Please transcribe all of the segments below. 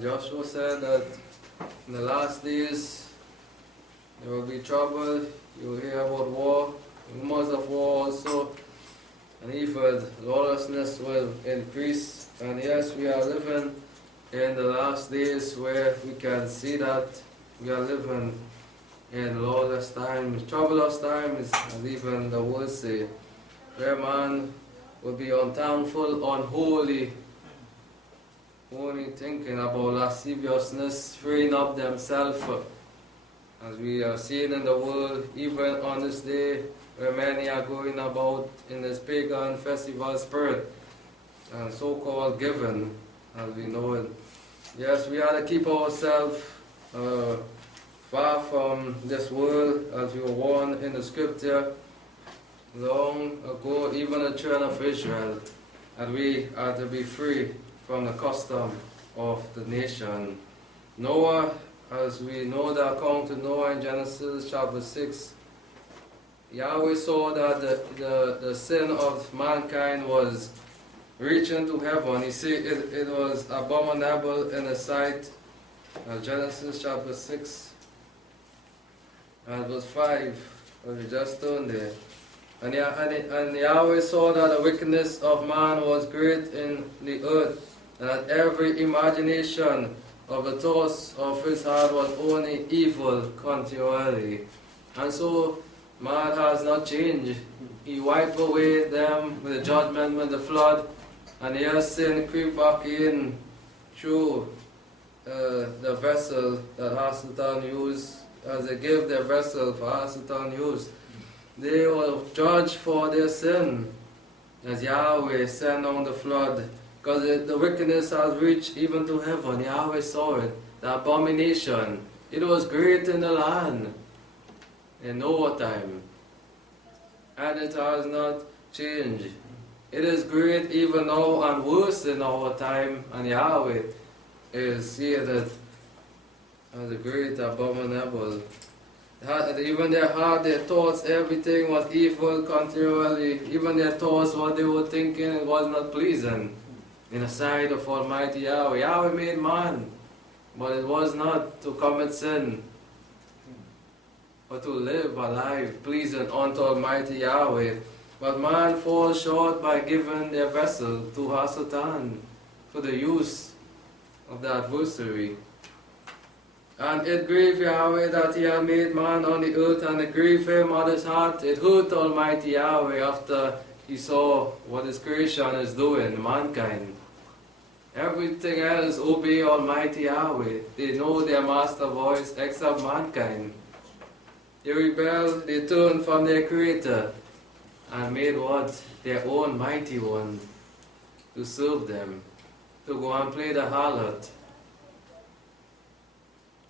Joshua said that in the last days there will be trouble. You will hear about war, rumors of war also, and even lawlessness will increase. And yes, we are living in the last days where we can see that we are living in lawless times, troublous times, as even the words say, where man will be unthankful, unholy, only thinking about lasciviousness, freeing up themselves, as we are seeing in the world, even on this day, where many are going about in this pagan festival spirit, and so-called giving, as we know it. Yes, we are to keep ourselves far from this world, as we were warned in the scripture long ago, even the children of Israel, and we are to be free from the custom of the nation. Noah, as we know the account of Noah in Genesis chapter 6, Yahweh saw that the sin of mankind was reaching to heaven. He said it was abominable in the sight. Genesis chapter 6 and verse 5, we just turned there. And Yahweh saw that the wickedness of man was great in the earth, and that every imagination of the thoughts of his heart was only evil continually. And so man has not changed. He wiped away them with the judgment, with the flood, and yes, sin creep back in through the vessel that Hasatan used, as they gave their vessel for Hasatan use. They were judged for their sin, as Yahweh sent on the flood, because the wickedness has reached even to heaven. Yahweh saw it, the abomination. It was great in the land in Noah time, and it has not changed. It is great even now and worse in our time, and Yahweh is seeing it as a great abominable. Even their heart, their thoughts, everything was evil continually. Even their thoughts, what they were thinking, it was not pleasing in the sight of Almighty Yahweh. Yahweh made man, but it was not to commit sin, but to live a life pleasing unto Almighty Yahweh. But man falls short by giving their vessel to Hasatan for the use of the adversary. And it grieved Yahweh that he had made man on the earth, and it grieved him on his heart. It hurt Almighty Yahweh after he saw what his creation is doing, mankind. Everything else obey Almighty Yahweh. They know their master voice except mankind. They rebelled, they turned from their Creator and made what? Their own mighty one to serve them, to go and play the harlot.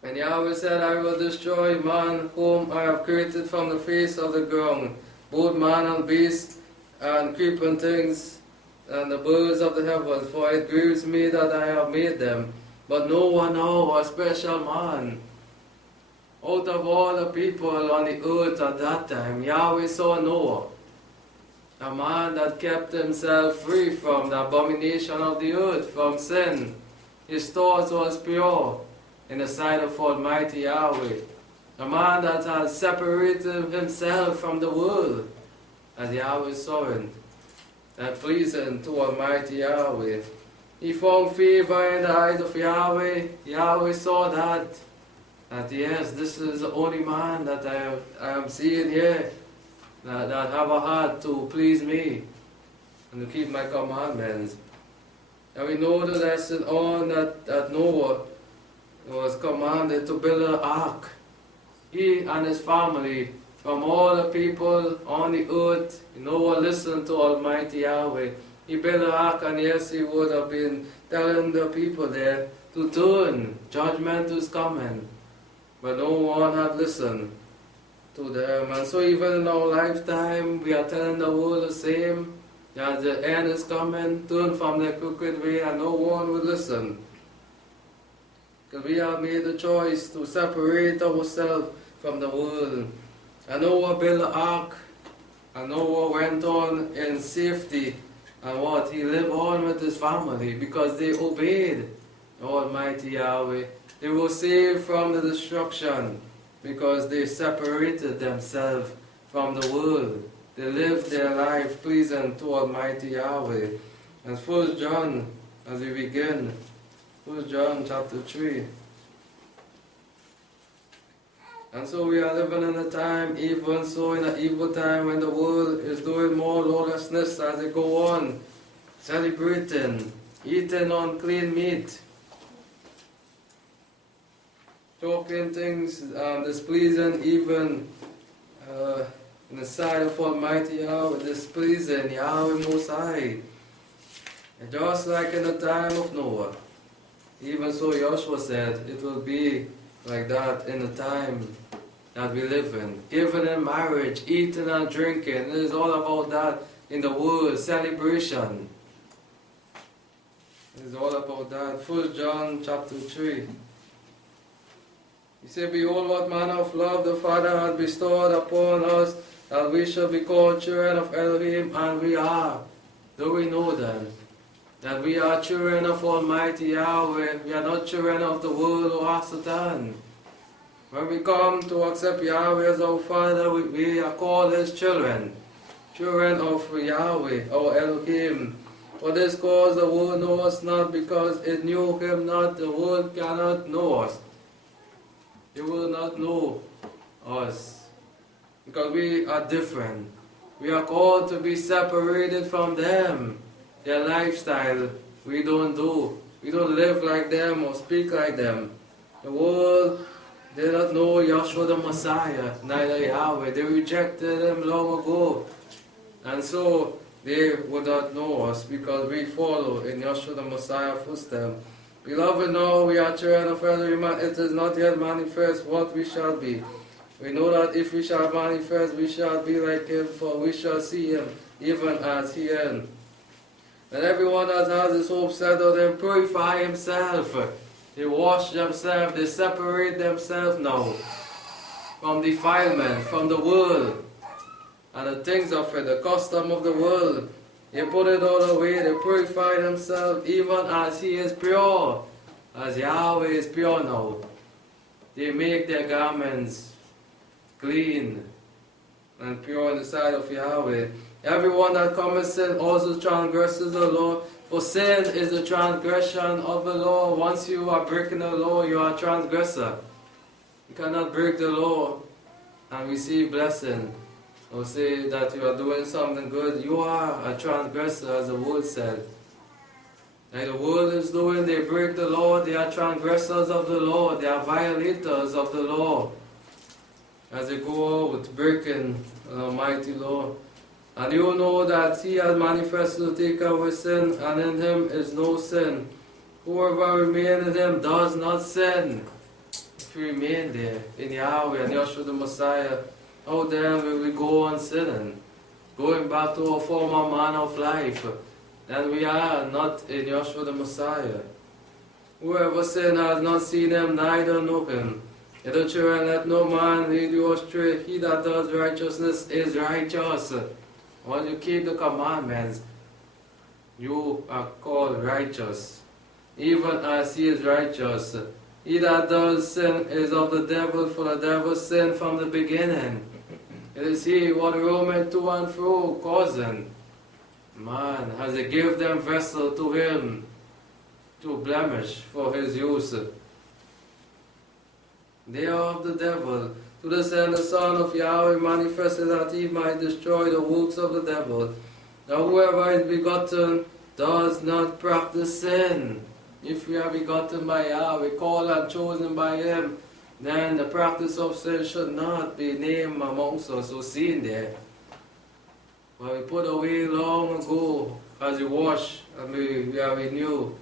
And Yahweh said, I will destroy man whom I have created from the face of the ground, both man and beast, and creeping things, and the birds of the heavens, for it grieves me that I have made them. But no one now, a special man. Out of all the people on the earth at that time, Yahweh saw Noah, a man that kept himself free from the abomination of the earth, from sin. His thoughts was pure in the sight of Almighty Yahweh. A man that had separated himself from the world, as Yahweh saw it, and pleasing to Almighty Yahweh. He found favor in the eyes of Yahweh. Yahweh saw that yes, this is the only man that I am seeing here that have a heart to please me and to keep my commandments. And we know the lesson on that Noah was commanded to build an ark. He and his family, from all the people on the earth, Noah listened to Almighty Yahweh. He built an ark, and yes, he would have been telling the people there to turn. Judgment is coming. But no one had listened to them. And so even in our lifetime, we are telling the world the same, that the end is coming, turn from the crooked way, and no one will listen. Because we have made the choice to separate ourselves from the world. And Noah built an ark, and Noah went on in safety, and what? He lived on with his family, because they obeyed Almighty Yahweh. They were saved from the destruction because they separated themselves from the world. They lived their life pleasing to Almighty Yahweh. And 1 John, as we begin, 1 John chapter 3. And so we are living in a time, even so in an evil time, when the world is doing more lawlessness as they go on, celebrating, eating unclean meat, talking things displeasing even in the sight of Almighty Yahweh, displeasing Yahweh Most High. And just like in the time of Noah, even so Joshua said, it will be like that in the time that we live in. Giving in marriage, eating and drinking, it is all about that in the world, celebration. It is all about that. 1 John chapter 3. He said, behold, what manner of love the Father hath bestowed upon us, that we shall be called children of Elohim, and we are. Do we know then that we are children of Almighty Yahweh? We are not children of the world or Satan. When we come to accept Yahweh as our Father, we are called His children, children of Yahweh, our Elohim. For this cause the world knows us not, because it knew Him not. The world cannot know us. They will not know us, because we are different. We are called to be separated from them. Their lifestyle, we don't do. We don't live like them or speak like them. The world did not know Yahshua the Messiah, neither Yahweh. They rejected Him long ago. And so they would not know us, because we follow in Yahshua the Messiah's footsteps. Beloved, now we are children of Elohim, and it is not yet manifest what we shall be. We know that if we shall manifest, we shall be like Him, for we shall see Him, even as He is. And everyone that has this hope settled and purify himself. They wash themselves, they separate themselves now from defilement, from the world, and the things of it, the custom of the world. They put it all away, they purify themselves even as He is pure, as Yahweh is pure now. They make their garments clean and pure in the sight of Yahweh. Everyone that commits sin also transgresses the law, for sin is the transgression of the law. Once you are breaking the law, you are a transgressor. You cannot break the law and receive blessing, or say that you are doing something good. You are a transgressor, as the word said. Like the world is doing, they break the law, they are transgressors of the law, they are violators of the law, as they go out breaking the almighty law. And you know that He has manifested to take away sin, and in Him is no sin. Whoever remains in Him does not sin. If we remain there in Yahweh and Yahshua the Messiah, how then will we go on sinning, going back to our former manner of life? Then we are not in Yahshua the Messiah. Whoever sin has not seen Him, neither know Him. Little children, let no man lead you astray. He that does righteousness is righteous. Once you keep the commandments, you are called righteous, even as He is righteous. He that does sin is of the devil, for the devil sinned from the beginning. It is he what roameth to and fro, causing man, as He give them vessel to him, to blemish for his use. They are of the devil. To this end the Son of Yahweh manifested, that He might destroy the works of the devil. Now whoever is begotten does not practice sin. If we are begotten by Yahweh, called and chosen by Him, then the practice of sin should not be named amongst us or seen there. But we put away long ago, as we wash and we are renewed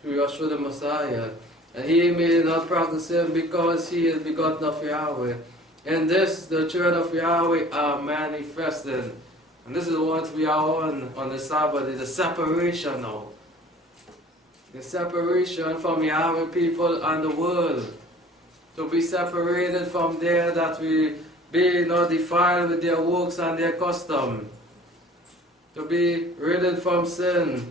through Yahshua the Messiah. And He may not practice sin, because He is begotten of Yahweh. In this, the children of Yahweh are manifested. And this is what we are on the Sabbath, is the separation now. The separation from Yahweh people and the world. To be separated from there, that we be not defiled with their works and their custom. To be rid from sin.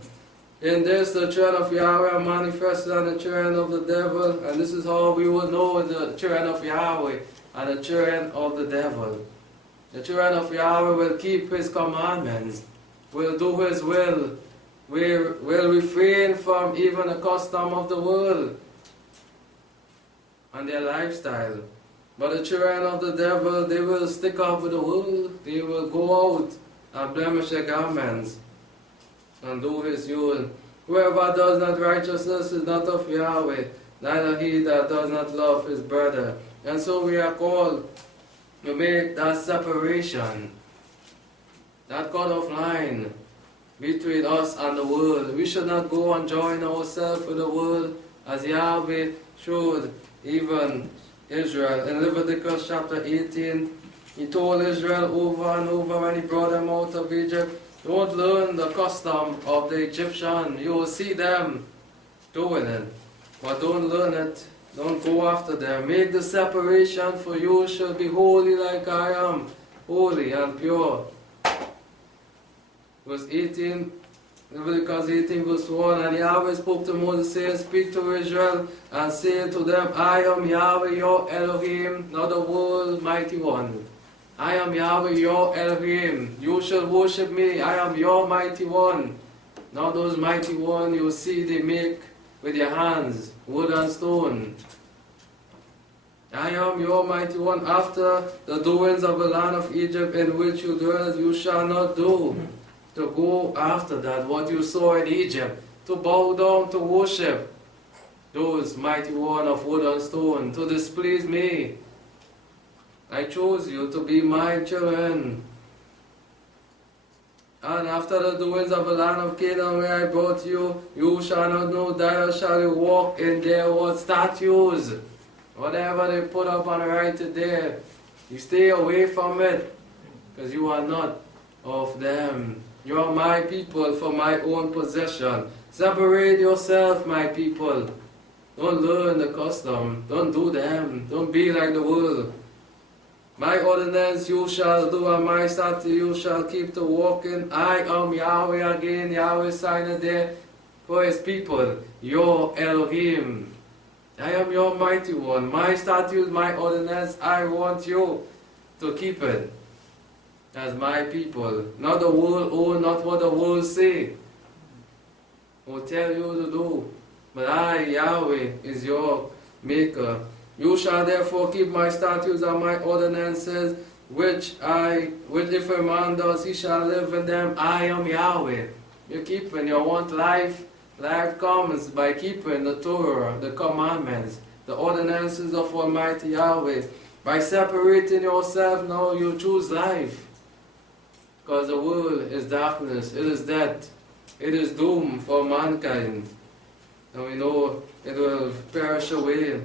In this, the children of Yahweh are manifested and the children of the devil, and this is how we will know the children of Yahweh and the children of the devil. The children of Yahweh will keep His commandments, will do His will, will refrain from even the custom of the world and their lifestyle. But the children of the devil, they will stick up with the world, they will go out and blemish their garments and do His will. Whoever does not righteousness is not of Yahweh, neither he that does not love his brother. And so we are called to make that separation, that cut-off line between us and the world. We should not go and join ourselves with the world as Yahweh showed even Israel. In Leviticus chapter 18, He told Israel over and over when He brought them out of Egypt, don't learn the custom of the Egyptian. You will see them doing it, but don't learn it. Don't go after them. Make the separation, for you shall be holy like I am, holy and pure. Verse 18, Leviticus 18 verse 1, and Yahweh spoke to Moses, saying, speak to Israel, and say to them, I am Yahweh your Elohim, not the world mighty one. I am Yahweh your Elohim. You shall worship me. I am your mighty one. Not those mighty one you see they make with your hands, wood and stone. I am your mighty one. After the doings of the land of Egypt in which you dwell, you shall not do. To go after that, what you saw in Egypt, to bow down, to worship those mighty one of wood and stone, to displease me. I chose you to be my children. And after the doings of the land of Canaan where I brought you, you shall not know, neither shall you walk in their what statues. Whatever they put up and write it there, you stay away from it, because you are not of them. You are my people for my own possession. Separate yourself, my people. Don't learn the custom. Don't do them. Don't be like the world. My ordinance you shall do, and my statute you shall keep to walk in. I am Yahweh again. Yahweh signed there for His people, your Elohim. I am your mighty one. My statute, my ordinance, I want you to keep it as my people. Not the world, oh, not what the world say or tell you to do. But I, Yahweh, is your maker. You shall therefore keep my statutes and my ordinances, which if a man does, he shall live in them. I am Yahweh. You keep and you want life. Life comes by keeping the Torah, the commandments, the ordinances of Almighty Yahweh. By separating yourself, now you choose life. Because the world is darkness, it is death, it is doom for mankind. And we know it will perish away.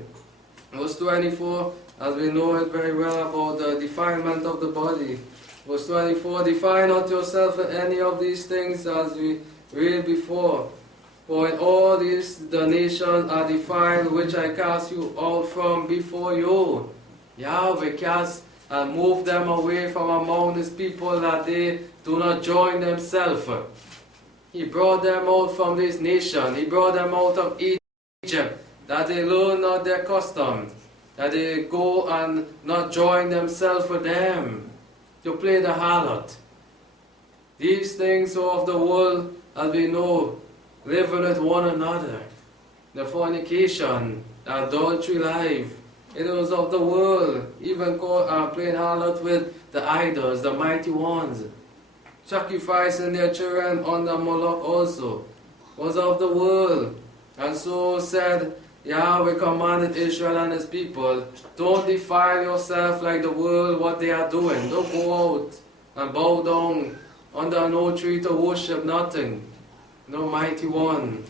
Verse 24, as we know it very well about the defilement of the body. Verse 24, defile not yourself in any of these things, as we read before. For in all these the nations are defiled, which I cast you out from before you. Yahweh cast and move them away from among His people, that they do not join themselves. He brought them out from this nation. He brought them out of Egypt, that they learn not their custom, that they go and not join themselves with them, to play the harlot. These things of the world, as we know, living with one another, the fornication, the adultery life, it was of the world, even playing harlot with the idols, the mighty ones, sacrificing their children under Moloch also, was of the world. And so said Yahweh commanded Israel and His people, don't defile yourself like the world, what they are doing. Don't go out and bow down under no tree to worship nothing, no mighty one.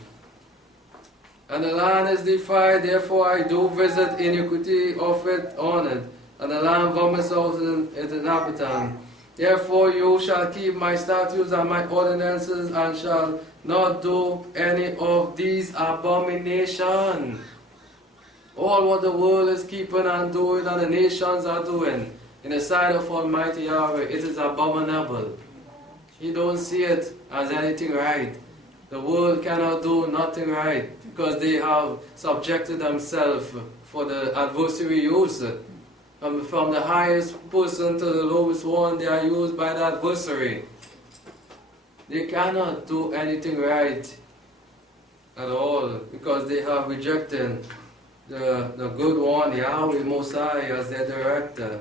And the land is defiled, therefore I do visit iniquity of it on it, and the land vomits out its inhabitant. Therefore you shall keep my statutes and my ordinances, and shall not do any of these abominations. All what the world is keeping and doing, and the nations are doing, in the sight of Almighty Yahweh, it is abominable. He don't see it as anything right. The world cannot do nothing right because they have subjected themselves for the adversary use. From the highest person to the lowest one, they are used by the adversary. They cannot do anything right at all because they have rejected the good one, Yahweh Most High, as their director.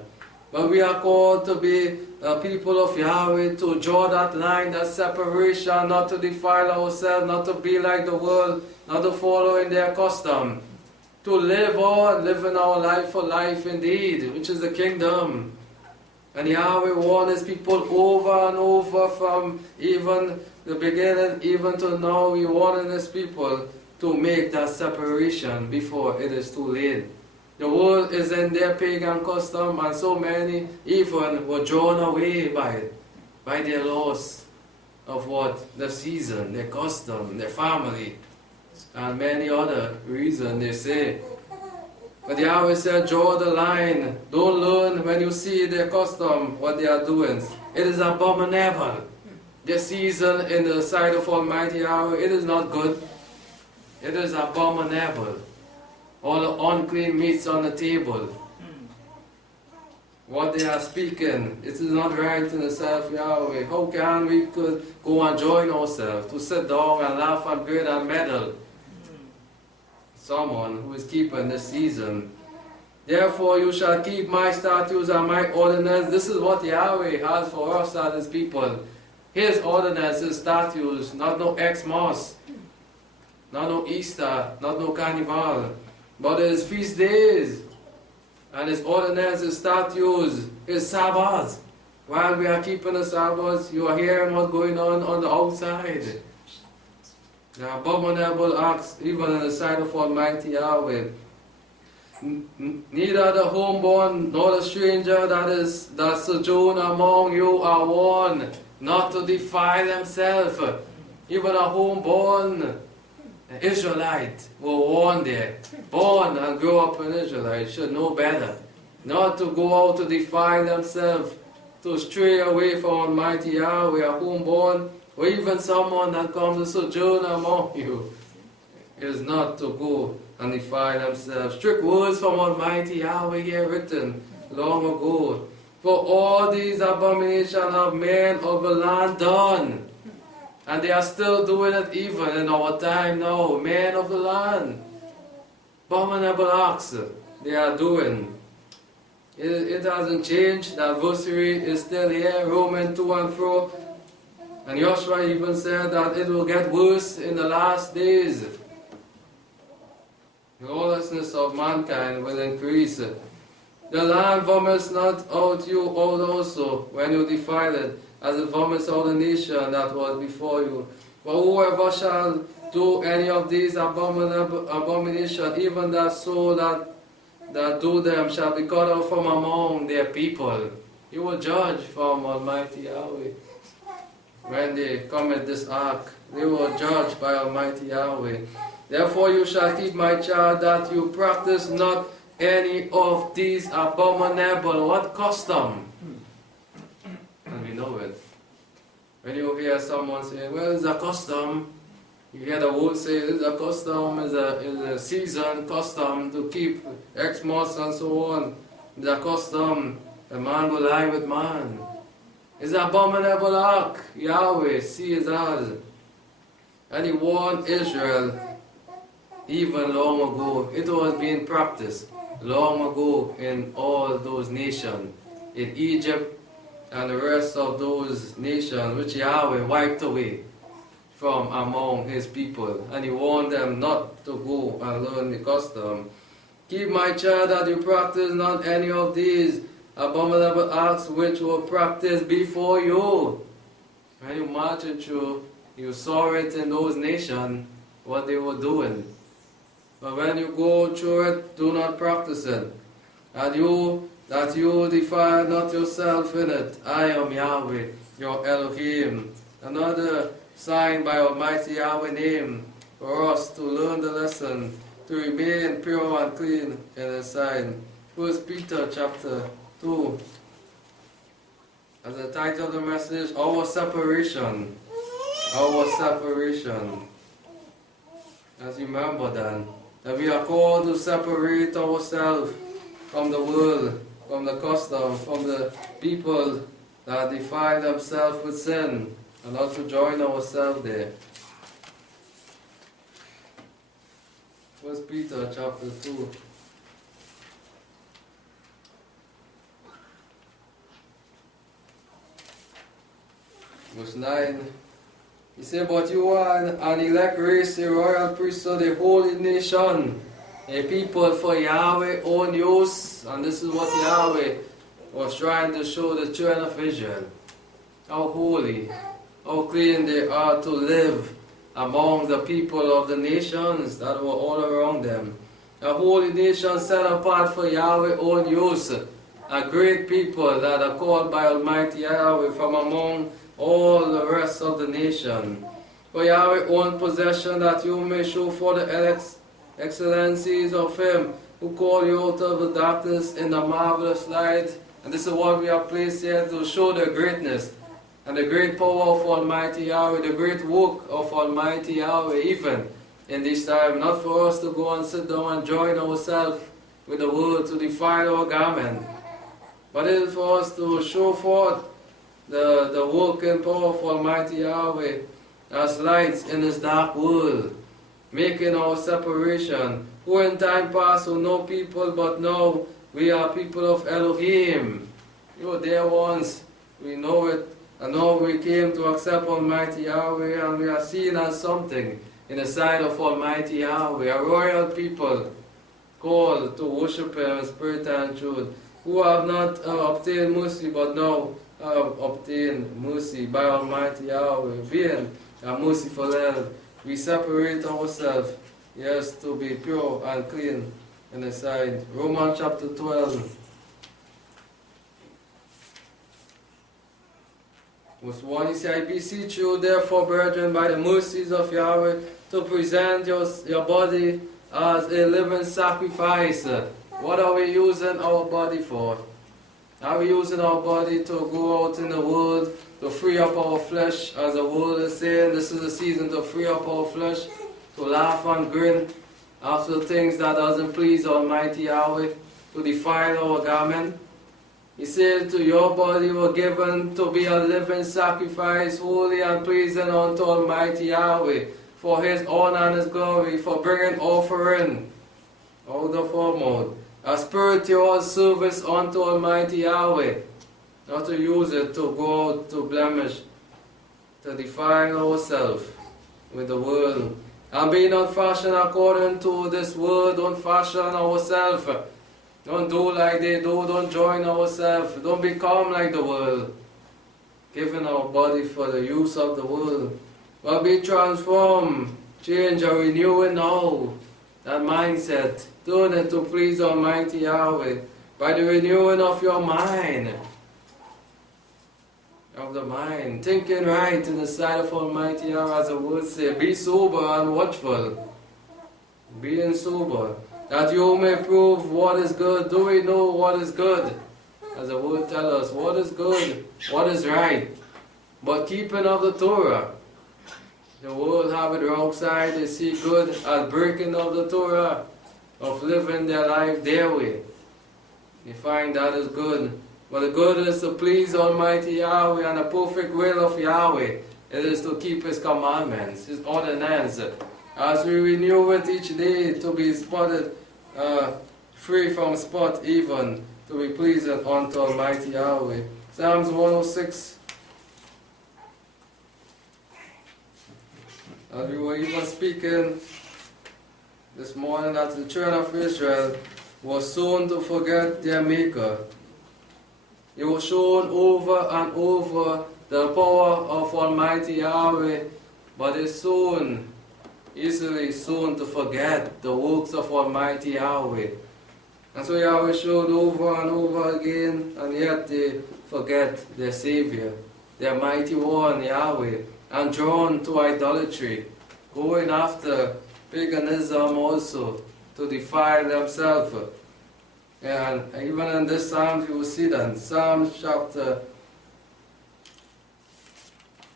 But we are called to be people of Yahweh, to draw that line, that separation, not to defile ourselves, not to be like the world, not to follow in their custom. To live on, living our life for life indeed, which is the kingdom. And Yahweh warned His people over and over from even the beginning, even to now. He warned His people to make that separation before it is too late. The world is in their pagan custom, and so many even were drawn away by it, by their loss of what? The season, their custom, their family, and many other reasons they say. But Yahweh said, draw the line. Don't learn when you see their custom, what they are doing. It is abominable. Their season in the sight of Almighty Yahweh, it is not good. It is abominable. All the unclean meats on the table. What they are speaking, it is not right in the sight of Yahweh. How can we could go and join ourselves to sit down and laugh and grin and meddle? Someone who is keeping the season. Therefore you shall keep my statutes and my ordinances. This is what Yahweh has for us as His people. His ordinances, His statutes, not no Xmas, not no Easter, not no Carnival, but His feast days, and His ordinances, His statutes, His Sabbaths. While we are keeping the Sabbaths, you are hearing what's going on the outside. The abominable acts, even in the sight of Almighty Yahweh. Neither the homeborn nor the stranger that sojourn among you are warned not to defile themselves. Even a homeborn Israelite were warned there. Born and grew up an Israelite should know better. Not to go out to defile themselves, to stray away from Almighty Yahweh, a homeborn, or even someone that comes to sojourn among you, is not to go and defile themselves. Strict words from Almighty Yahweh here written long ago. For all these abominations have men of the land done. And they are still doing it even in our time now. Men of the land. Abominable acts they are doing. It hasn't changed. The adversary is still here, roaming to and fro. And Joshua even said that it will get worse in the last days. The lawlessness of mankind will increase. The land vomits not out you out also when you defile it, as it vomits out the nation that was before you. For whoever shall do any of these abominations, even that soul that do them shall be cut off from among their people. You will judge from Almighty Yahweh. When they commit this act, they will judge by Almighty Yahweh. Therefore you shall keep my charge that you practice not any of these abominable, what custom? And we know it. When you hear someone say, well, it's a custom, you hear the word say, it's a custom, it's a season custom to keep X months and so on. It's a custom, a man will lie with man. It's an abominable act. Yahweh sees us. And He warned Israel even long ago. It was being practiced long ago in all those nations. In Egypt and the rest of those nations which Yahweh wiped away from among His people. And He warned them not to go and learn the custom. Keep my charge that you practice not any of these abominable acts which were practiced before you. When you marched through, you saw it in those nations, what they were doing. But when you go through it, do not practice it. And that you defile not yourself in it. I am Yahweh, your Elohim. Another sign by Almighty Yahweh name for us to learn the lesson, to remain pure and clean in His sight. 1 Peter chapter 2. As the title of the message, our separation. our separation. As you remember then, that we are called to separate ourselves from the world, from the custom, from the people that defile themselves with sin, and not to join ourselves there. 1 Peter chapter 2. Verse 9. He said, but you are an elect race, a royal priesthood, a holy nation, a people for Yahweh's own use. And this is what Yahweh was trying to show the children of Israel. How holy, how clean they are to live among the people of the nations that were all around them. A holy nation set apart for Yahweh's own use. A great people that are called by Almighty Yahweh from among all the rest of the nation. For Yahweh's own possession, that you may show for the excellencies of Him who called you out of the darkness in the marvelous light. And this is what we are placed here to show the greatness and the great power of Almighty Yahweh, the great work of Almighty Yahweh, even in this time. Not for us to go and sit down and join ourselves with the world to defile our garment, but it is for us to show forth the work and power of Almighty Yahweh as lights in this dark world, making our separation. Who in time past were no people, but now we are people of Elohim. You were there once, we know it, and now we came to accept Almighty Yahweh, and we are seen as something in the sight of Almighty Yahweh, a royal people called to worship Him in spirit and truth, who have not obtained mercy, but now obtain mercy by Almighty Yahweh. Being a merciful love, we separate ourselves, yes, to be pure and clean in the sight. Romans chapter 12. Verse 1, he said, I beseech you, therefore, brethren, by the mercies of Yahweh, to present your body as a living sacrifice. What are we using our body for? Are we using our body to go out in the world to free up our flesh, as the world is saying? This is the season to free up our flesh, to laugh and grin after things that doesn't please Almighty Yahweh, to defile our garment. He said, to your body were given to be a living sacrifice, holy and pleasing unto Almighty Yahweh, for His honor and His glory, for bringing offering out of our mouth, a spiritual service unto Almighty Yahweh, not to use it to go out to blemish, to defile ourselves with the world. And be not fashioned according to this world. Don't fashion ourselves. Don't do like they do. Don't join ourselves. Don't become like the world, giving our body for the use of the world. But be transformed, change and renew it now. That mindset, turn it to please Almighty Yahweh by the renewing of your mind. Of the mind, thinking right in the sight of Almighty Yahweh, as the word says, be sober and watchful. Being sober, that you may prove what is good. Do we know what is good? As the word tells us, what is good, what is right. But keeping of the Torah. The world have it outside, they see good as breaking of the Torah, of living their life their way. They find that is good. But the good is to please Almighty Yahweh, and the perfect will of Yahweh, it is to keep His commandments, His ordinances, as we renew it each day, to be spotted, free from spot, even to be pleasing unto Almighty Yahweh. Psalms 106. As we were even speaking this morning, that the children of Israel were soon to forget their Maker. They were shown over and over the power of Almighty Yahweh, but they easily soon to forget the works of Almighty Yahweh. And so Yahweh showed over and over again, and yet they forget their Savior, their mighty one, Yahweh, and drawn to idolatry, going after paganism also, to defile themselves. And even in this Psalm, you will see that. Psalm chapter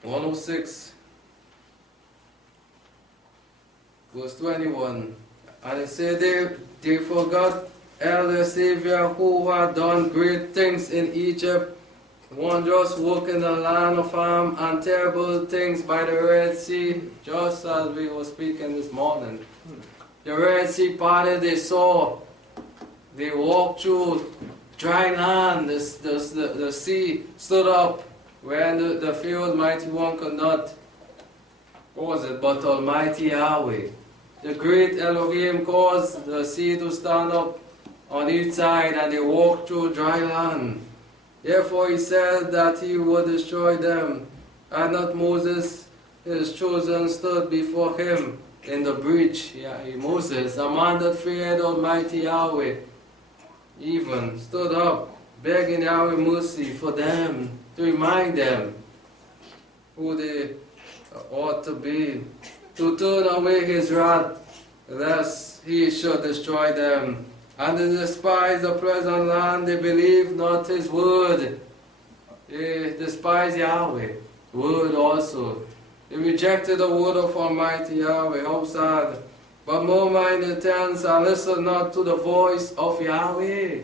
106, verse 21. And it said they forgot elder Savior who had done great things in Egypt, wondrous work in the land of Ham, and terrible things by the Red Sea, just as we were speaking this morning. The Red Sea parted, they walked through dry land, the sea stood up when the Pharaoh's mighty one could not cause it, but Almighty Yahweh. The great Elohim caused the sea to stand up on each side, and they walked through dry land. Therefore he said that he would destroy them. Had not Moses, his chosen, stood before him in the breach. Moses, a man that feared Almighty Yahweh, even stood up, begging Yahweh mercy for them, to remind them who they ought to be, to turn away his wrath, lest he should destroy them. And they despised the present land, they believed not his word. They despised Yahweh, word also. They rejected the word of Almighty Yahweh. How sad. But more-minded tens and listened not to the voice of Yahweh.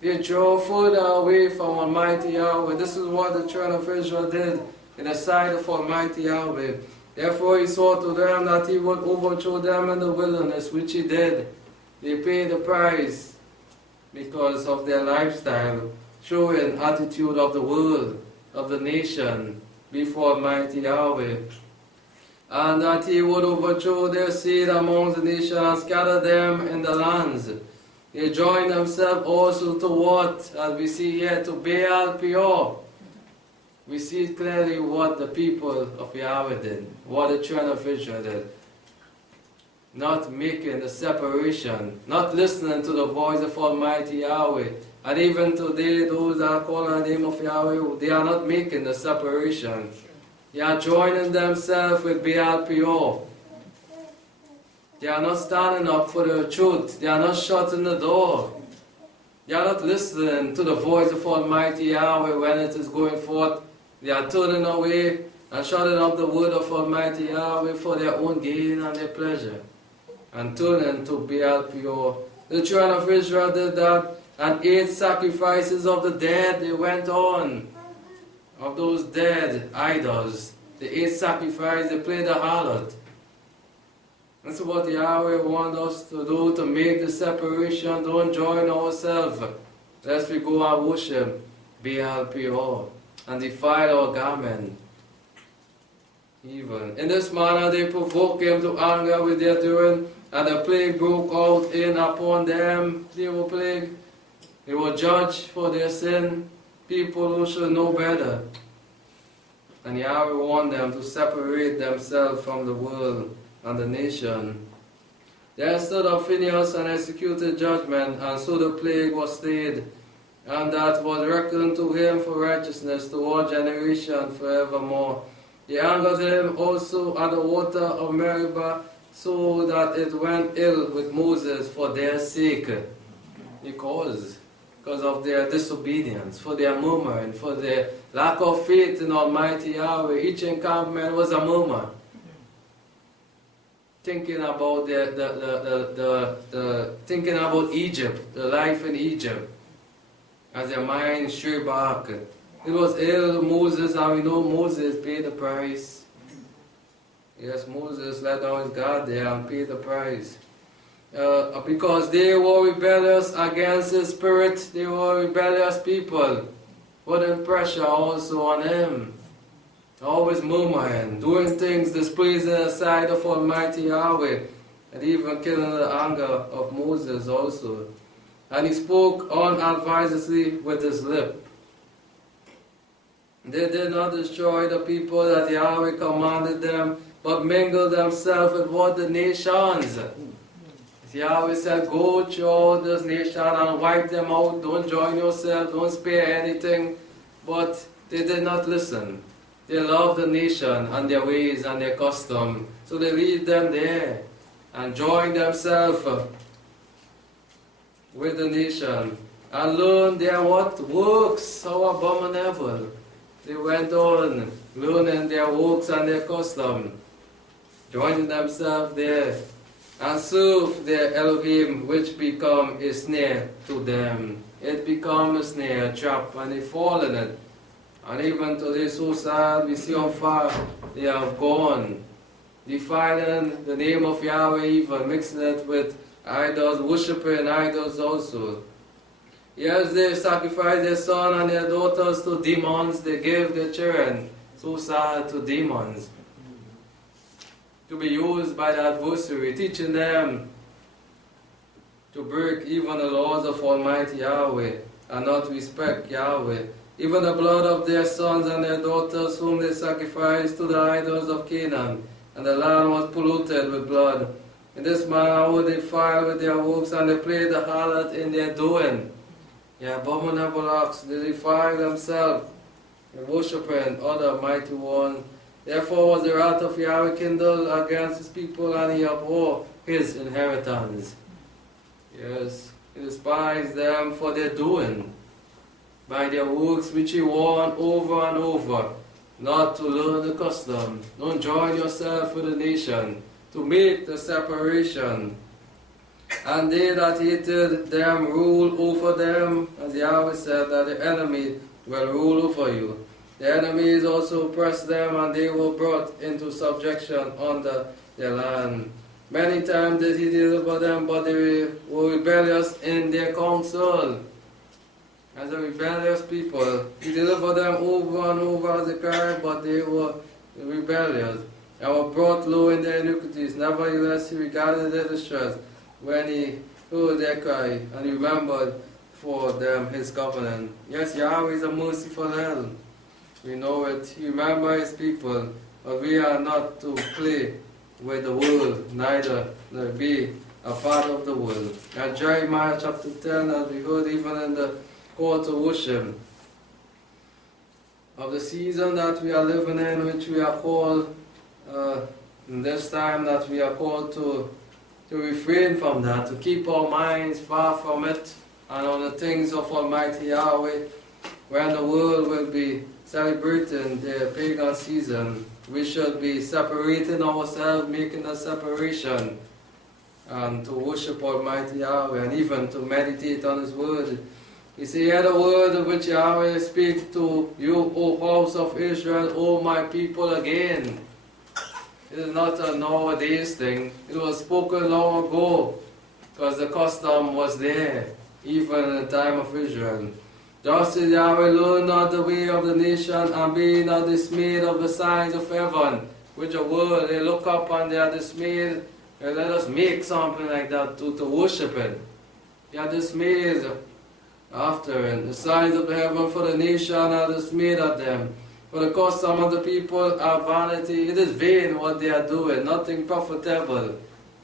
They draw further away from Almighty Yahweh. This is what the children of Israel did in the sight of Almighty Yahweh. Therefore he swore to them that he would overthrow them in the wilderness, which he did. They paid the price because of their lifestyle, showing attitude of the world, of the nation, before Almighty Yahweh. And that he would overthrow their seed among the nations and scatter them in the lands. They joined themselves also to what? As we see here, to Baal Peor. We see clearly what the people of Yahweh did, what the children of Israel did. Not making the separation, not listening to the voice of Almighty Yahweh. And even today, those that are calling on the name of Yahweh, they are not making the separation. They are joining themselves with Baal Peor. They are not standing up for the truth. They are not shutting the door. They are not listening to the voice of Almighty Yahweh when it is going forth. They are turning away and shutting up the word of Almighty Yahweh for their own gain and their pleasure, and turning to Baal Peor. The children of Israel did that, and ate sacrifices of the dead. They went on, of those dead idols. They ate sacrifice, they played the harlot. That's what Yahweh wants us to do, to make the separation. Don't join ourselves, lest we go and worship Baal Peor and defile our garment. Even in this manner they provoked him to anger with their doing, and the plague broke out in upon them. They were plagued. They were judged for their sin, people who should know better. And Yahweh warned them to separate themselves from the world and the nation. There stood up Phinehas and executed judgment, and so the plague was stayed, and that was reckoned to him for righteousness to all generations forevermore. They angered him also at the water of Meribah, so that it went ill with Moses for their sake, because of their disobedience, for their murmuring, for their lack of faith in Almighty Yahweh. Each encampment was a murmur, thinking about thinking about Egypt, the life in Egypt, as their mind strayed back. It was ill Moses, and we know Moses paid the price. Yes, Moses let down his guard there and paid the price. Because they were rebellious against his spirit, they were rebellious people, putting pressure also on him. Always murmuring, doing things displeasing the sight of Almighty Yahweh, and even killing the anger of Moses also. And he spoke unadvisedly with his lip. They did not destroy the people that Yahweh commanded them, but mingled themselves with what the nations. Yahweh said, go through this nation and wipe them out, don't join yourself, don't spare anything. But they did not listen. They loved the nation and their ways and their custom. So they leave them there and join themselves with the nation and learn their what? Works, so abominable. They went on learning their works and their custom, joining themselves there and serve their Elohim, which become a snare to them. It become a snare, a trap, and they fall in it. And even today, so sad, we see how far they have gone, defiling the name of Yahweh, even mixing it with idols, worshiping idols also. Yes, they sacrifice their son and their daughters to demons. They give their children, so sad, to demons, to be used by the adversary, teaching them to break even the laws of Almighty Yahweh and not respect Yahweh. Even the blood of their sons and their daughters whom they sacrificed to the idols of Canaan, and the land was polluted with blood. In this manner would they defile with their works, and they played the harlot in their doing. Yeah, abominable acts, they defile themselves, worshipping other mighty ones. Therefore was the wrath of Yahweh kindled against his people, and he abhorred his inheritance. Yes, he despised them for their doing, by their works which he warned over and over, not to learn the custom. Don't join yourself with the nation, to make the separation. And they that hated them rule over them, as Yahweh said, that the enemy will rule over you. The enemies also oppressed them, and they were brought into subjection under their land. Many times did he deliver them, but they were rebellious in their counsel. As a rebellious people, he delivered them over and over as they cried, but they were rebellious, and were brought low in their iniquities. Nevertheless, he regarded their distress when he heard their cry, and he remembered for them his covenant. Yes, Yahweh is a merciful hell. We know it. He remembers his people, but we are not to play with the world, neither to be a part of the world. And Jeremiah chapter 10, as we heard even in the call to worship, of the season that we are living in, which we are called, in this time that we are called to refrain from that, to keep our minds far from it, and on the things of Almighty Yahweh, when the world will be celebrating their pagan season. We should be separating ourselves, making a separation, and to worship Almighty Yahweh, and even to meditate on His word. You see, hear the word which Yahweh speaks to you, O house of Israel, O my people, again. It is not a nowadays thing. It was spoken long ago, because the custom was there, even in the time of Israel. Just as Yahweh learn not the way of the nation, and be not dismayed of the signs of heaven, which the world, they look up and they are dismayed, and let us make something like that to worship it. They are dismayed after, and the signs of the heaven for the nation are dismayed at them. For the custom of the people are vanity. It is vain what they are doing, nothing profitable,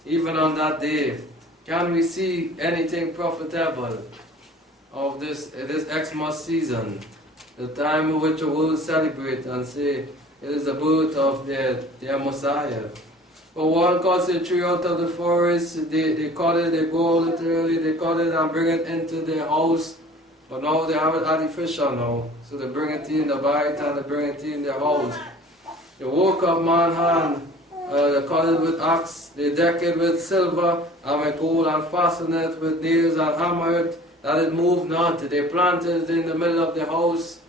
even on that day. Can we see anything profitable of this Xmas season, the time in which the world celebrate and say it is the birth of their Messiah? For one cuts a tree out of the forest, they cut it, they go literally, they cut it and bring it into their house. But now they have it artificial now, so they bring it in the bite and they bring it in their house. The work of man's hand, they cut it with axe, they deck it with silver and with gold, and fasten it with nails and hammer it, that it move not. They plant it in the middle of the house,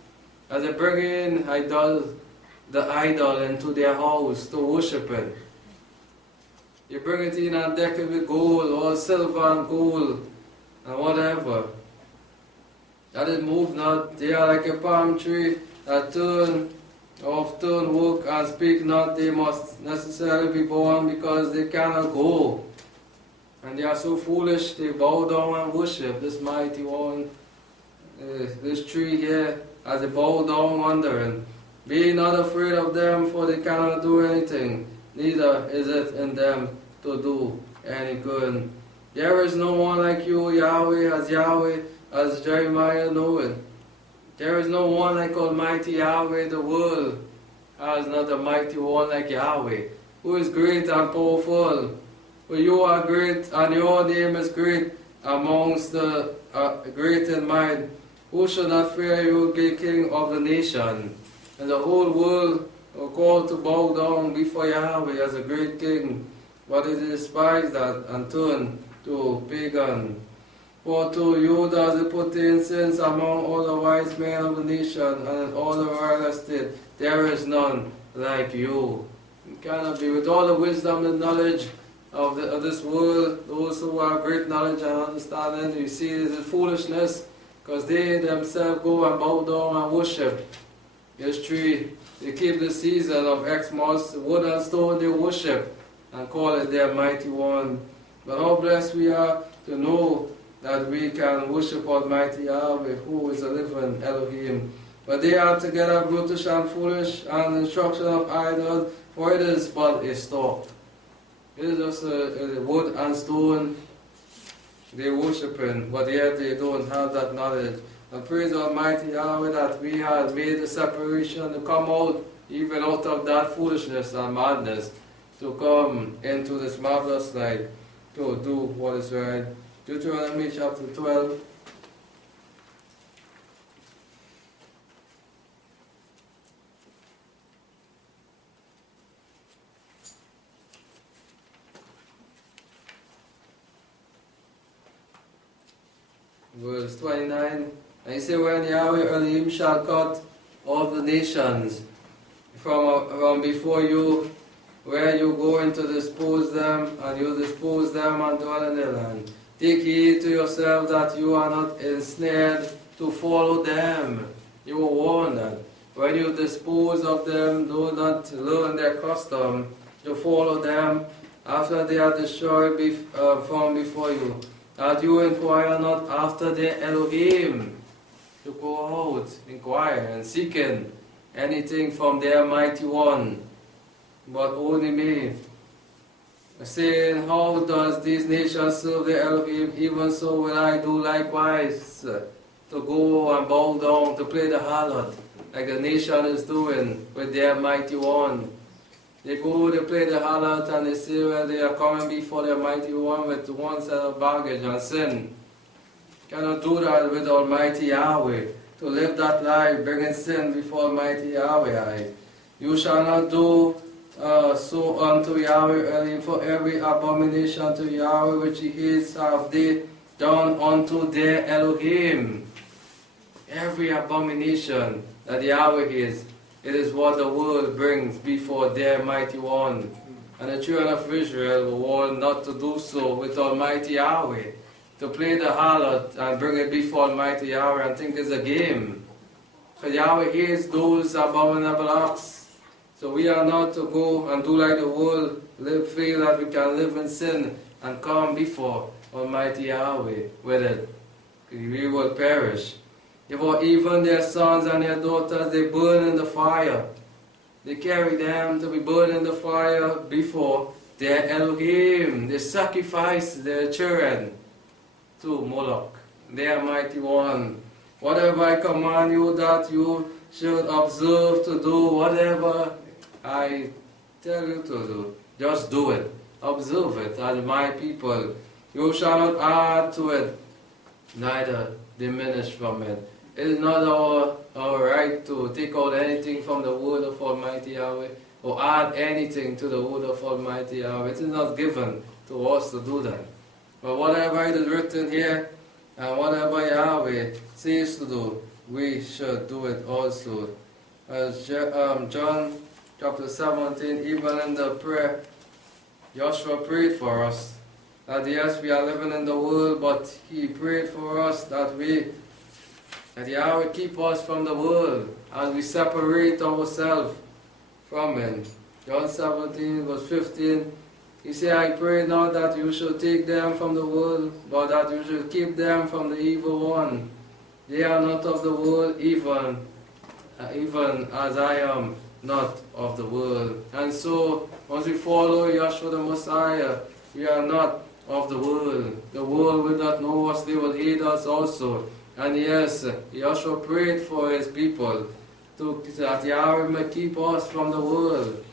as they bring in the idol into their house to worship it. You bring it in and deck it with gold or silver and gold and whatever. That it move not. They are like a palm tree that turn work and speak not. They must necessarily be born, because they cannot go. And they are so foolish, they bow down and worship this mighty one, this tree here, as they bow down wondering. Be not afraid of them, for they cannot do anything, neither is it in them to do any good. There is no one like you, Yahweh, as Jeremiah knew it. There is no one like Almighty Yahweh. The world has not a mighty one like Yahweh, who is great and powerful. For you are great, and your name is great amongst the great in mind. Who shall not fear you, King of the nation? And the whole world or called to bow down before Yahweh as a great king, but they despise that and turn to pagan. For to you does it pertain, since among all the wise men of the nation and in all the royal estate there is none like you. You cannot be with all the wisdom and knowledge of this world, those who have great knowledge and understanding. You see, this is foolishness, because they themselves go and bow down and worship this tree. They keep the season of Xmas, wood and stone they worship, and call it their mighty one. But how blessed we are to know that we can worship Almighty Yahweh, who is a living Elohim. But they are together brutish and foolish, and instruction of idols, for it is but a stalk. It is just a wood and stone they worshiping, but yet they don't have that knowledge. And praise Almighty Yahweh that we have made the separation to come out, even out of that foolishness and madness, to come into this marvelous light, to do what is right. Deuteronomy chapter 12. Verse 29, and he said, when Yahweh Elohim shall cut off the nations from before you, where you go in to dispose them, and you dispose them and dwell in their land. Take heed to yourself that you are not ensnared to follow them. You were warned that when you dispose of them, do not learn their custom to follow them after they are destroyed from before you. That you inquire not after their Elohim, to go out, inquire, and seeking anything from their mighty one, but only me. Saying, how does these nations serve their Elohim? Even so will I do likewise, to go and bow down, to play the harlot, like the nation is doing with their mighty one. They go, they play the harlot, and they say, well, they are coming before their mighty one with one set of baggage and sin. Cannot do that with Almighty Yahweh. To live that life, bringing sin before Almighty Yahweh. You shall not do so unto Yahweh Elohim, for every abomination to Yahweh which he hates have they done unto their Elohim. Every abomination that Yahweh hates, it is what the world brings before their mighty one. And the children of Israel were warned not to do so with Almighty Yahweh, to play the harlot and bring it before Almighty Yahweh and think it's a game. Because Yahweh hates those abominable acts. So we are not to go and do like the world, feel that we can live in sin and come before Almighty Yahweh with it. We will perish. For even their sons and their daughters, they burn in the fire. They carry them to be burned in the fire before their Elohim. They sacrifice their children to Moloch, their mighty one. Whatever I command you that you should observe to do, whatever I tell you to do, just do it. Observe it as my people. You shall not add to it, neither diminish from it. It is not our right to take out anything from the word of Almighty Yahweh or add anything to the word of Almighty Yahweh. It is not given to us to do that. But whatever it is written here and whatever Yahweh says to do, we should do it also. As John chapter 17, even in the prayer, Joshua prayed for us that yes, we are living in the world, but he prayed for us that Yahweh keep us from the world as we separate ourselves from him. John 17 verse 15, he said, I pray not that you should take them from the world, but that you should keep them from the evil one. They are not of the world, even as I am not of the world. And so, once we follow Yahshua the Messiah, we are not of the world. The world will not know us, they will hate us also. And yes, Yahshua prayed for his people that Yahweh may keep us from the world.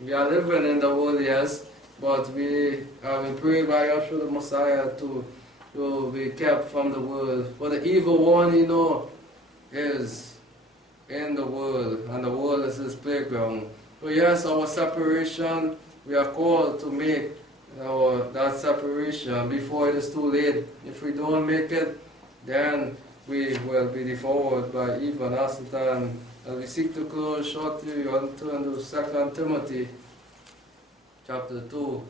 We are living in the world, yes, but we have been prayed by Yahshua the Messiah to be kept from the world. For the evil one, is in the world, and the world is his playground. So yes, our separation, we are called to make that separation before it is too late. If we don't make it, then we will be devoured by evil and Satan. As we seek to close shortly, we want to turn to 2 Timothy chapter 2.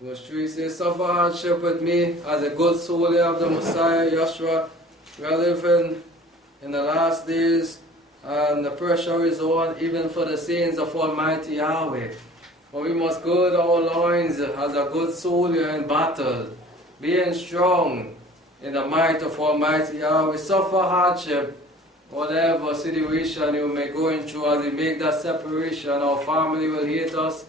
Verse 3 says, "Suffer hardship with me as a good soldier of the Messiah, Yeshua. We are living in the last days, and the pressure is on even for the saints of Almighty Yahweh. But we must gird our loins as a good soldier in battle, being strong in the might of Almighty Yahweh. Suffer hardship, whatever situation you may go through as we make that separation. Our family will hate us.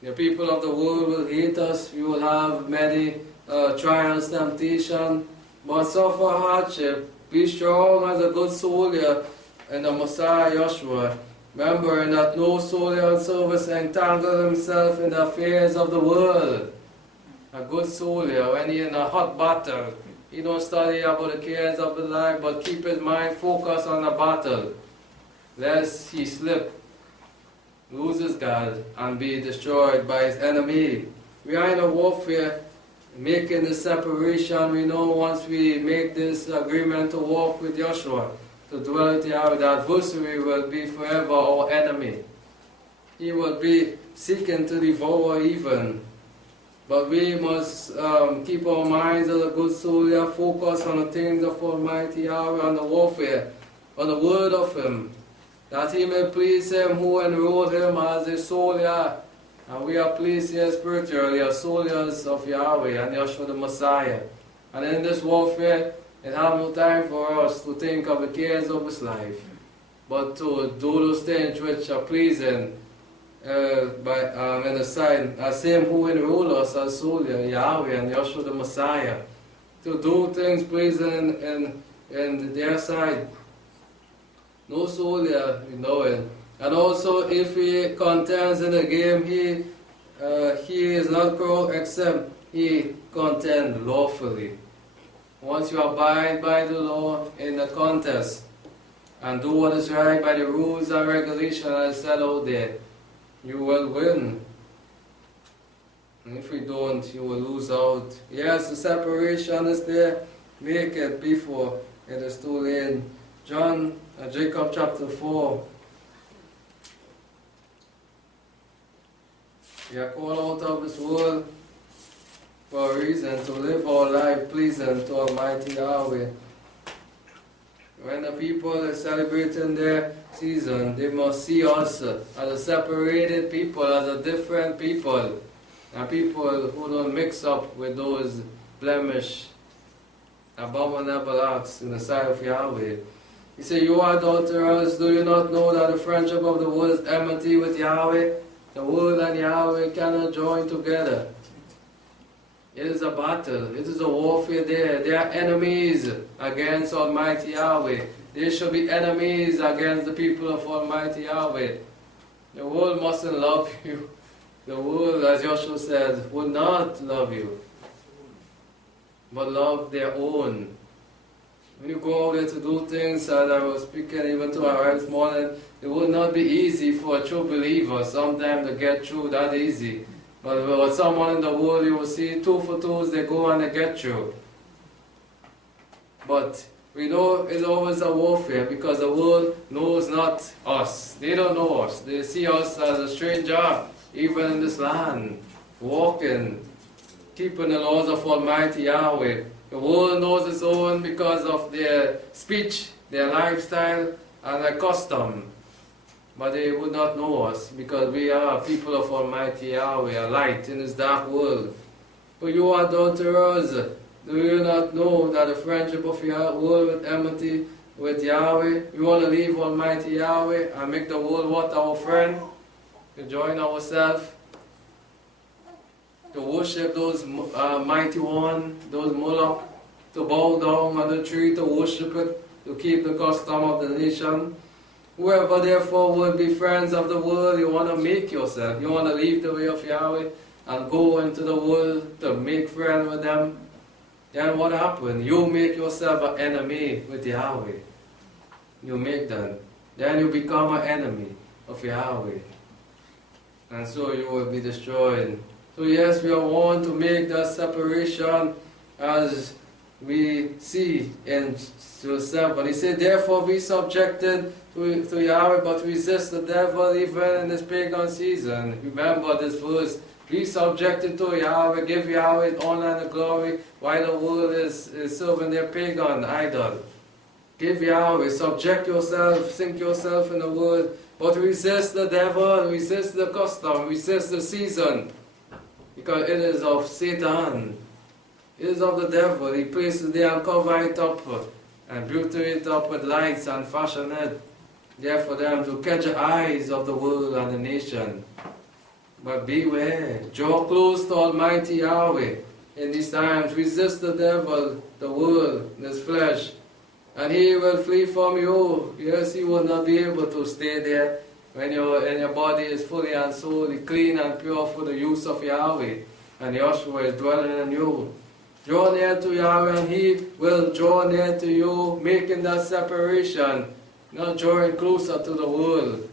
The people of the world will hate us. We will have many trials, temptation. But suffer hardship. Be strong as a good soldier in the Messiah Yeshua. Remembering that no soldier in service entangles himself in the affairs of the world. A good soldier, when he's in a hot battle, he don't study about the cares of the life, but keep his mind focused on the battle, lest he slip, lose his God, and be destroyed by his enemy. We are in a warfare, making the separation. We know once we make this agreement to walk with Joshua, to dwell with Yahweh, the adversary will be forever our enemy. He will be seeking to devour even. But we must keep our minds as a good soldier, focus on the things of Almighty Yahweh, on the warfare, on the word of Him, that He may please Him who enrolled Him as a soldier. And we are pleased here spiritually as soldiers of Yahweh and Yeshua the Messiah. And in this warfare, it has no time for us to think of the cares of this life, but to do those things which are pleasing in the sight as Him who enrolled us as soldier, Yahweh and Yeshua the Messiah, to do things pleasing in their sight. No soldier, we know it. And also, if he contends in the game, he is not called except he contend lawfully. Once you abide by the law in the contest and do what is right by the rules and regulations as said out there, you will win. And if we don't, you will lose out. Yes, the separation is there. Make it before it is too late. Jacob chapter 4. We are called out of this world for a reason, to live our life pleasing to Almighty Yahweh. When the people are celebrating their season, they must see us as a separated people, as a different people, and people who don't mix up with those blemish, abominable acts in the sight of Yahweh. He said, "You adulterers, do you not know that the friendship of the world is enmity with Yahweh? The world and Yahweh cannot join together." It is a battle. It is a warfare there. They are enemies against Almighty Yahweh. They should be enemies against the people of Almighty Yahweh. The world mustn't love you. The world, as Joshua said, would not love you, but love their own. When you go out there to do things, as I was speaking even to my wife this morning, it would not be easy for a true believer sometimes to get through that easy. But with someone in the world, you will see 2 for 2s, they go and they get through. But we know it's always a warfare because the world knows not us. They don't know us. They see us as a stranger, even in this land, walking, keeping the laws of Almighty Yahweh. The world knows its own because of their speech, their lifestyle, and their custom. But they would not know us because we are people of Almighty Yahweh, a light in this dark world. But you adulterers, do you not know that the friendship of your world with enmity with Yahweh? You want to leave Almighty Yahweh and make the world what, our friend? To join ourselves, to worship those mighty one, those Moloch, to bow down on the tree, to worship it, to keep the custom of the nation. Whoever therefore would be friends of the world, you want to make yourself, you want to leave the way of Yahweh and go into the world to make friends with them, then what happened? You make yourself an enemy with Yahweh. You make them. Then you become an enemy of Yahweh. And so you will be destroyed. So yes, we are warned to make that separation as we see in verse 7. He said, therefore be subjected to Yahweh, but resist the devil even in this pagan season. Remember this verse. Be subjected to Yahweh, give Yahweh honor and glory, while the world is serving their pagan idol. Give Yahweh, subject yourself, sink yourself in the word, but resist the devil, resist the custom, resist the season, because it is of Satan. It is of the devil. He places there and cover it up and beauty it up with lights and fashion it there for them to catch the eyes of the world and the nation. But beware, draw close to Almighty Yahweh in these times. Resist the devil, the world, this flesh, and he will flee from you. Yes, he will not be able to stay there when your body is fully and solely clean and pure for the use of Yahweh, and Yahshua is dwelling in you. Draw near to Yahweh, and he will draw near to you, making that separation, not drawing closer to the world,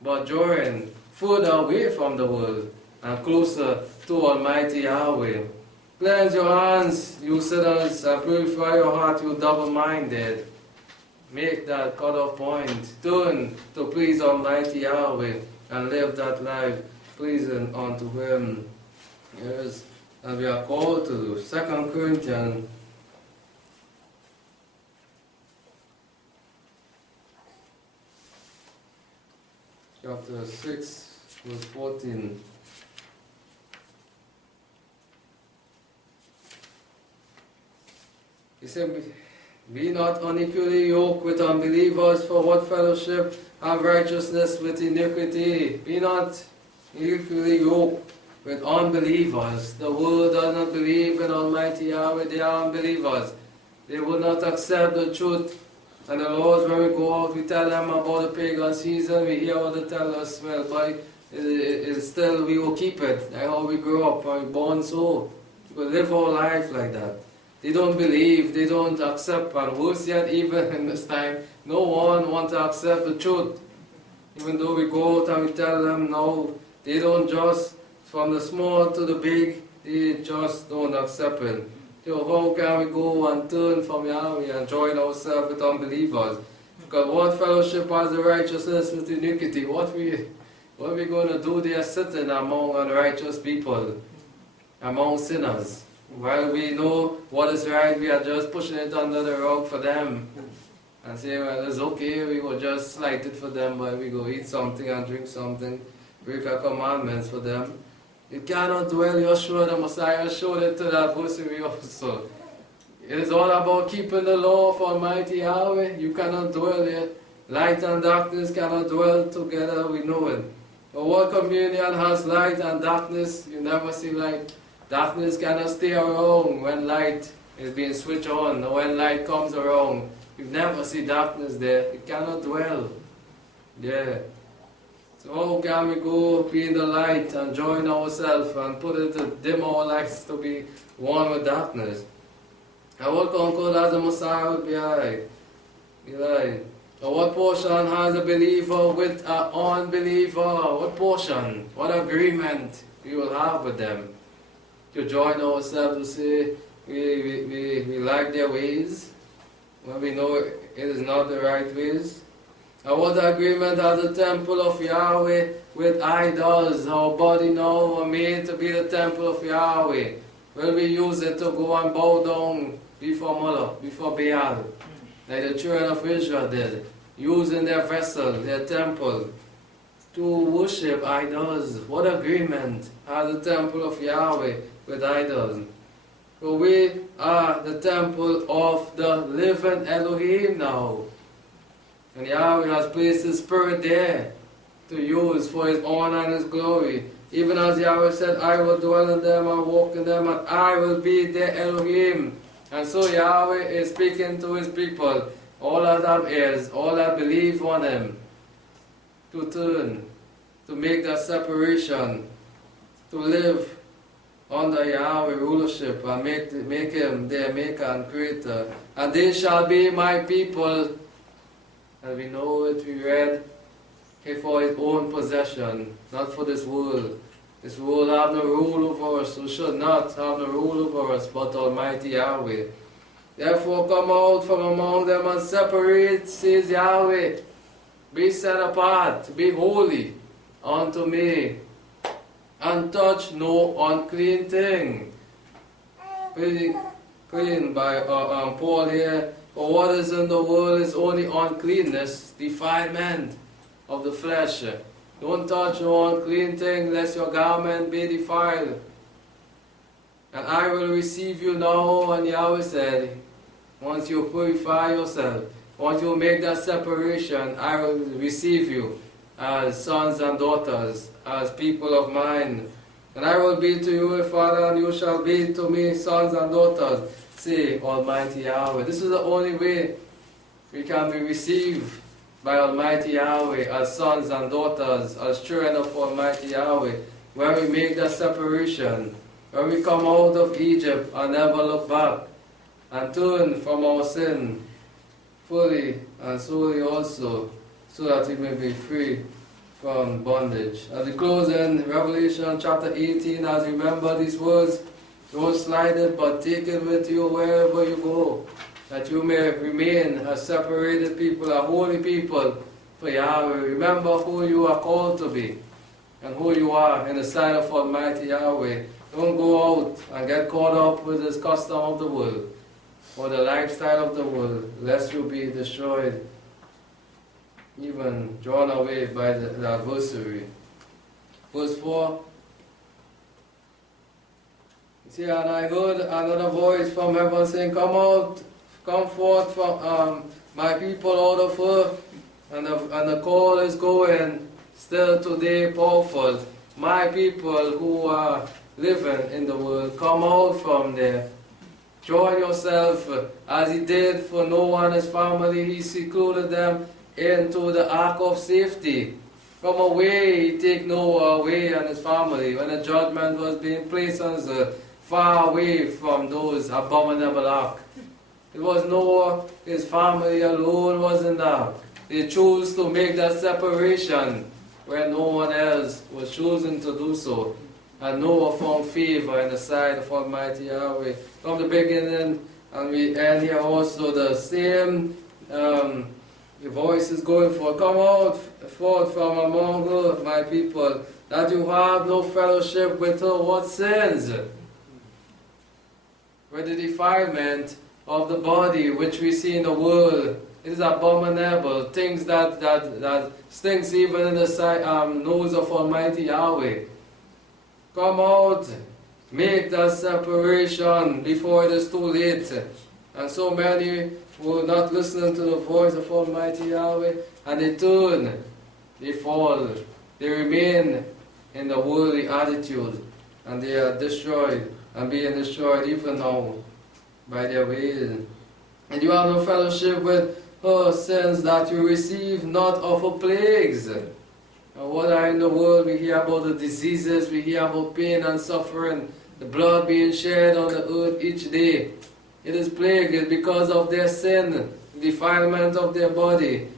but drawing further away from the world and closer to Almighty Yahweh. Cleanse your hands, you sinners, and purify your heart, you double-minded. Make that cut-off point. Turn to please Almighty Yahweh and live that life pleasing unto Him. Yes, and we are called to do. 2 Corinthians chapter 6. Verse 14. He said, be not unequally yoked with unbelievers, for what fellowship have righteousness with iniquity? Be not unequally yoked with unbelievers. The world does not believe in Almighty Yahweh. They are unbelievers. They will not accept the truth. And the Lord, when we go out, we tell them about the pagan season. We hear what they tell us, well, but still we will keep it. Like how we grew up, how we born so. We will live our life like that. They don't believe, they don't accept, and worse yet, even in this time, no one wants to accept the truth. Even though we go out and we tell them, no, they don't just, from the small to the big, they just don't accept it. So how can we go and turn from Yahweh and join ourselves with unbelievers? Because what fellowship has the righteousness with iniquity? What are we going to do there sitting among unrighteous people, among sinners? While we know what is right, we are just pushing it under the rug for them. And say, well, it's okay, we will just slight it for them, but we go eat something and drink something, break our commandments for them. It cannot dwell, Yahshua the Messiah showed it to that adversary also. It is all about keeping the law of Almighty Yahweh. You cannot dwell there. Light and darkness cannot dwell together, we know it. But what communion has light and darkness? You never see light. Darkness cannot stay around when light is being switched on, or when light comes around. You never see darkness there. It cannot dwell. Yeah. So how can we go be in the light and join ourselves and put it to dim our lights to be one with darkness? And what concord has the Messiah would be like? Be like. Or what portion has a believer with an unbeliever? What portion? What agreement we will have with them? To join ourselves to say we like their ways when we know it is not the right ways. And what agreement has the temple of Yahweh with idols? Our body now are made to be the temple of Yahweh. Will we use it to go and bow down before Moloch, before Baal, like the children of Israel did, using their vessel, their temple, to worship idols? What agreement has the temple of Yahweh with idols? For we are the temple of the living Elohim now. And Yahweh has placed His Spirit there to use for His honor and His glory. Even as Yahweh said, I will dwell in them and walk in them, and I will be their Elohim. And so Yahweh is speaking to His people, all that have ears, all that believe on Him, to turn, to make that separation, to live under Yahweh rulership and make him their maker and creator. And they shall be my people, and we know it, we read, for his own possession, not for this world. This world have no rule over us, who should not have no rule over us, but Almighty Yahweh. Therefore come out from among them and separate, says Yahweh. Be set apart, be holy unto me, and touch no unclean thing. Pretty clean by Paul here. For what is in the world is only uncleanness, defilement of the flesh. Don't touch no unclean thing, lest your garment be defiled. And I will receive you now, and Yahweh said, once you purify yourself, once you make that separation, I will receive you as sons and daughters, as people of mine. And I will be to you a father, and you shall be to me sons and daughters, say Almighty Yahweh. This is the only way we can be received by Almighty Yahweh as sons and daughters, as children of Almighty Yahweh, when we make that separation, when we come out of Egypt and never look back, and turn from our sin fully and solely also, so that we may be free from bondage. As we close in Revelation chapter 18, as you remember these words, don't slide it, but take it with you wherever you go, that you may remain a separated people, a holy people for Yahweh. Remember who you are called to be and who you are in the sight of Almighty Yahweh. Don't go out and get caught up with this custom of the world or the lifestyle of the world, lest you be destroyed, even drawn away by the adversary. Verse 4. See, and I heard another voice from heaven saying, come forth from my people out of her, and the call is going still today powerful. My people who are living in the world, come out from there. Join yourself as he did for Noah and his family. He secluded them into the ark of safety. From away, he take Noah away and his family when the judgment was being placed on us, far away from those abominable ark. It was Noah, his family alone was in the ark. They chose to make that separation where no one else was chosen to do so. And Noah found favor in the sight of Almighty Yahweh. From the beginning, and we end here also the same voice is going forth. Come out forth from among her, my people, that you have no fellowship with her. What sins? With the defilement of the body which we see in the world. It is abominable. Things that stinks even in the nose of Almighty Yahweh. Come out, make that separation before it is too late. And so many will not listen to the voice of Almighty Yahweh, and they turn, they fall, they remain in the worldly attitude, and they are destroyed, and being destroyed even now by their ways. And you have no fellowship with her sins, that you receive not of her plagues. And what are in the world? We hear about the diseases, we hear about pain and suffering, the blood being shed on the earth each day. It is plagued because of their sin, the defilement of their body,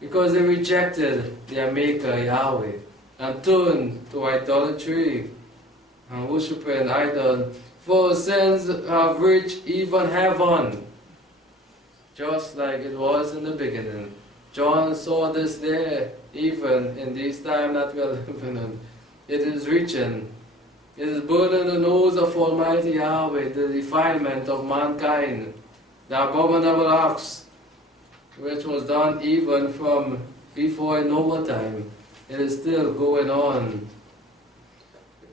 because they rejected their Maker Yahweh and turned to idolatry and worshiping idols. For sins have reached even heaven, just like it was in the beginning. John saw this there, even in this time that we are living in. It is reaching. It is burning the nose of Almighty Yahweh, the defilement of mankind, the abominable acts, which was done even from before Noah time. It is still going on.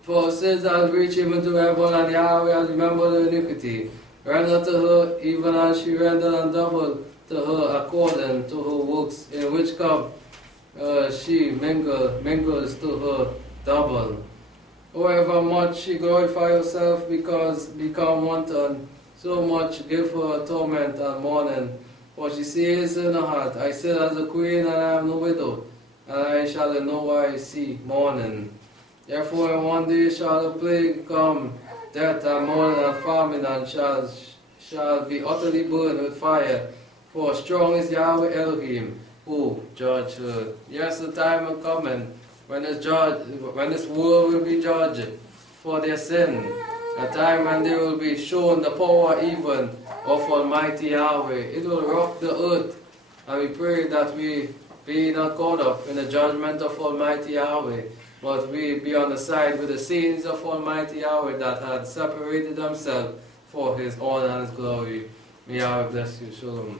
For sins have reached even to heaven, and Yahweh has remembered the iniquity. Render to her even as she rendered, and double to her according to her works, in which cup she mingles to her double. However much she glorify herself because become wanton, so much give her torment and mourning. For she says in her heart, I sit as a queen and I am no widow, and I shall in no wise see mourning. Therefore one day shall the plague come, death and mourning and famine, and shall be utterly burned with fire. For strong is Yahweh Elohim, who judge her. Yes, the time is coming when this world will be judged for their sin. A time when they will be shown the power even of Almighty Yahweh. It will rock the earth, and we pray that we be not caught up in the judgment of Almighty Yahweh, but we be on the side with the saints of Almighty Yahweh that had separated themselves for His honor and His glory. May Yahweh bless you. Shalom.